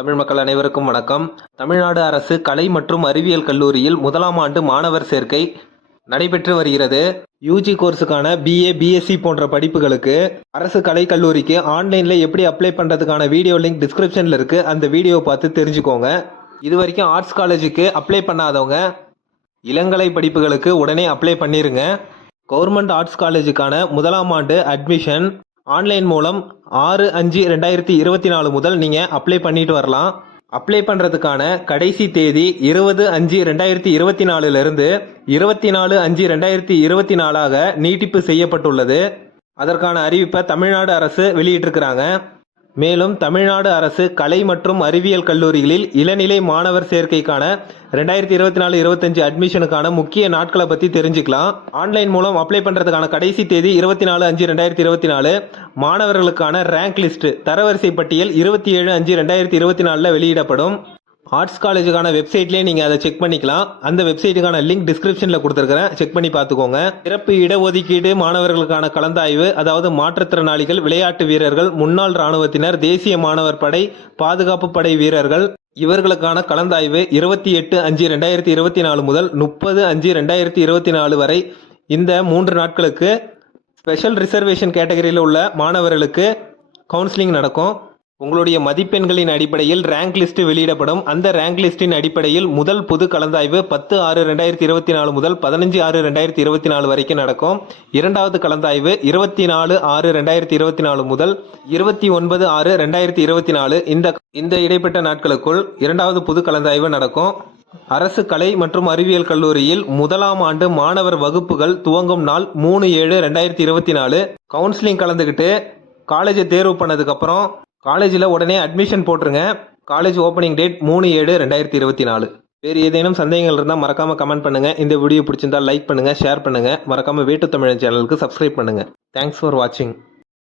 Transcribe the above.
தமிழ் மக்கள் அனைவருக்கும் வணக்கம். தமிழ்நாடு அரசு கலை மற்றும் அறிவியல் கல்லூரியில் முதலாம் ஆண்டு மாணவர் சேர்க்கை நடைபெற்று வருகிறது. யூஜி கோர்ஸுக்கான பிஏ பிஎஸ்சி போன்ற படிப்புகளுக்கு அரசு கலை கல்லூரிக்கு ஆன்லைனில் எப்படி அப்ளை பண்ணுறதுக்கான வீடியோ லிங்க் டிஸ்கிரிப்ஷனில் இருக்குது அந்த வீடியோவை பார்த்து தெரிஞ்சுக்கோங்க. இது வரைக்கும் ஆர்ட்ஸ் காலேஜுக்கு அப்ளை பண்ணாதவங்க இளங்கலை படிப்புகளுக்கு உடனே அப்ளை பண்ணிடுங்க கவர்மெண்ட் ஆர்ட்ஸ் காலேஜுக்கான முதலாம் ஆண்டு அட்மிஷன் ஆன்லைன் மூலம் ஆறு அஞ்சு ரெண்டாயிரத்தி இருபத்தி நாலு முதல் நீங்கள் அப்ளை பண்ணிட்டு வரலாம். அப்ளை பண்ணுறதுக்கான கடைசி தேதி இருபது அஞ்சு ரெண்டாயிரத்தி இருபத்தி நாலுலேருந்து இருபத்தி நாலு அஞ்சு ரெண்டாயிரத்தி இருபத்தி நாலாக நீட்டிப்பு செய்யப்பட்டுள்ளது. அதற்கான அறிவிப்பை தமிழ்நாடு அரசு வெளியிட்டிருக்கிறாங்க. மேலும் தமிழ்நாடு அரசு கலை மற்றும் அறிவியல் கல்லூரிகளில் இளநிலை மாணவர் சேர்க்கைக்கான ரெண்டாயிரத்தி இருபத்தி நாலு இருபத்தஞ்சு அட்மிஷனுக்கான முக்கிய நாட்களை பற்றி தெரிஞ்சுக்கலாம். ஆன்லைன் மூலம் அப்ளை பண்ணுறதுக்கான கடைசி தேதி இருபத்தி நாலு அஞ்சு ரெண்டாயிரத்தி இருபத்தி நாலு. மாணவர்களுக்கான ரேங்க் லிஸ்ட் தரவரிசை பட்டியல் இருபத்தி ஏழு அஞ்சு ரெண்டாயிரத்தி இருபத்தி நாலில் வெளியிடப்படும். ஆர்ட்ஸ் காலேஜுக்கான வெப்சைட்லேயே நீங்கள் அதை செக் பண்ணிக்கலாம். அந்த வெப்சைட்டுக்கான லிங்க் டிஸ்கிரிப்ஷனில் கொடுத்துருக்கிறேன். செக் பண்ணி பார்த்துக்கோங்க. சிறப்பு இடஒதுக்கீடு மாணவர்களுக்கான கலந்தாய்வு அதாவது மாற்றுத்திறனாளிகள் விளையாட்டு வீரர்கள் முன்னாள் இராணுவத்தினர் தேசிய மாணவர் படை பாதுகாப்பு படை வீரர்கள். இவர்களுக்கான கலந்தாய்வு இருபத்தி எட்டு அஞ்சு ரெண்டாயிரத்தி இருபத்தி நாலு முதல் முப்பது அஞ்சு ரெண்டாயிரத்தி இருபத்தி நாலு வரை இந்த மூன்று நாட்களுக்கு ஸ்பெஷல் ரிசர்வேஷன் கேட்டகரியில் உள்ள மாணவர்களுக்கு கவுன்சிலிங் நடக்கும். உங்களுடைய மதிப்பெண்களின் அடிப்படையில் ரேங்க் லிஸ்ட் வெளியிடப்படும். அந்த ரேங்க் லிஸ்டின் அடிப்படையில் முதல் பொது கலந்தாய்வு பத்து ஆறு ரெண்டாயிரத்தி இருபத்தி நாலு முதல் பதினஞ்சு ஆறு ரெண்டாயிரத்தி இருபத்தி நாலு வரைக்கும் நடக்கும். இரண்டாவது கலந்தாய்வு இருபத்தி நாலு ஆறு ரெண்டாயிரத்தி இருபத்தி நாலு முதல் இருபத்தி ஒன்பது ஆறு ரெண்டாயிரத்தி இருபத்தி நாலு. இந்த இந்த இடைப்பட்ட நாட்களுக்குள் இரண்டாவது பொது கலந்தாய்வு நடக்கும். அரசு கலை மற்றும் அறிவியல் கல்லூரியில் முதலாம் ஆண்டு மாணவர் வகுப்புகள் துவங்கும் நாள் மூணு ஏழு ரெண்டாயிரத்தி இருபத்தி நாலு. கவுன்சிலிங் கலந்துக்கிட்டு காலேஜை தேர்வு பண்ணதுக்கப்புறம் காலேஜில் உடனே அட்மிஷன் போட்டுருங்க. காலேஜ் ஓப்பனிங் டேட் மூணு ஏழு ரெண்டாயிரத்தி இருபத்தி நாலு. வேறு ஏதேனும் சந்தேகங்கள் இருந்தால் மறக்காமல் கமெண்ட் பண்ணுங்கள் இந்த வீடியோ பிடிச்சிருந்தா லைக் பண்ணுங்கள் ஷேர் பண்ணுங்கள் மறக்காமல் வேட்டு தமிழன் சேனலுக்கு சப்ஸ்கிரைப் பண்ணுங்கள் தேங்க்ஸ் ஃபார் வாட்சிங்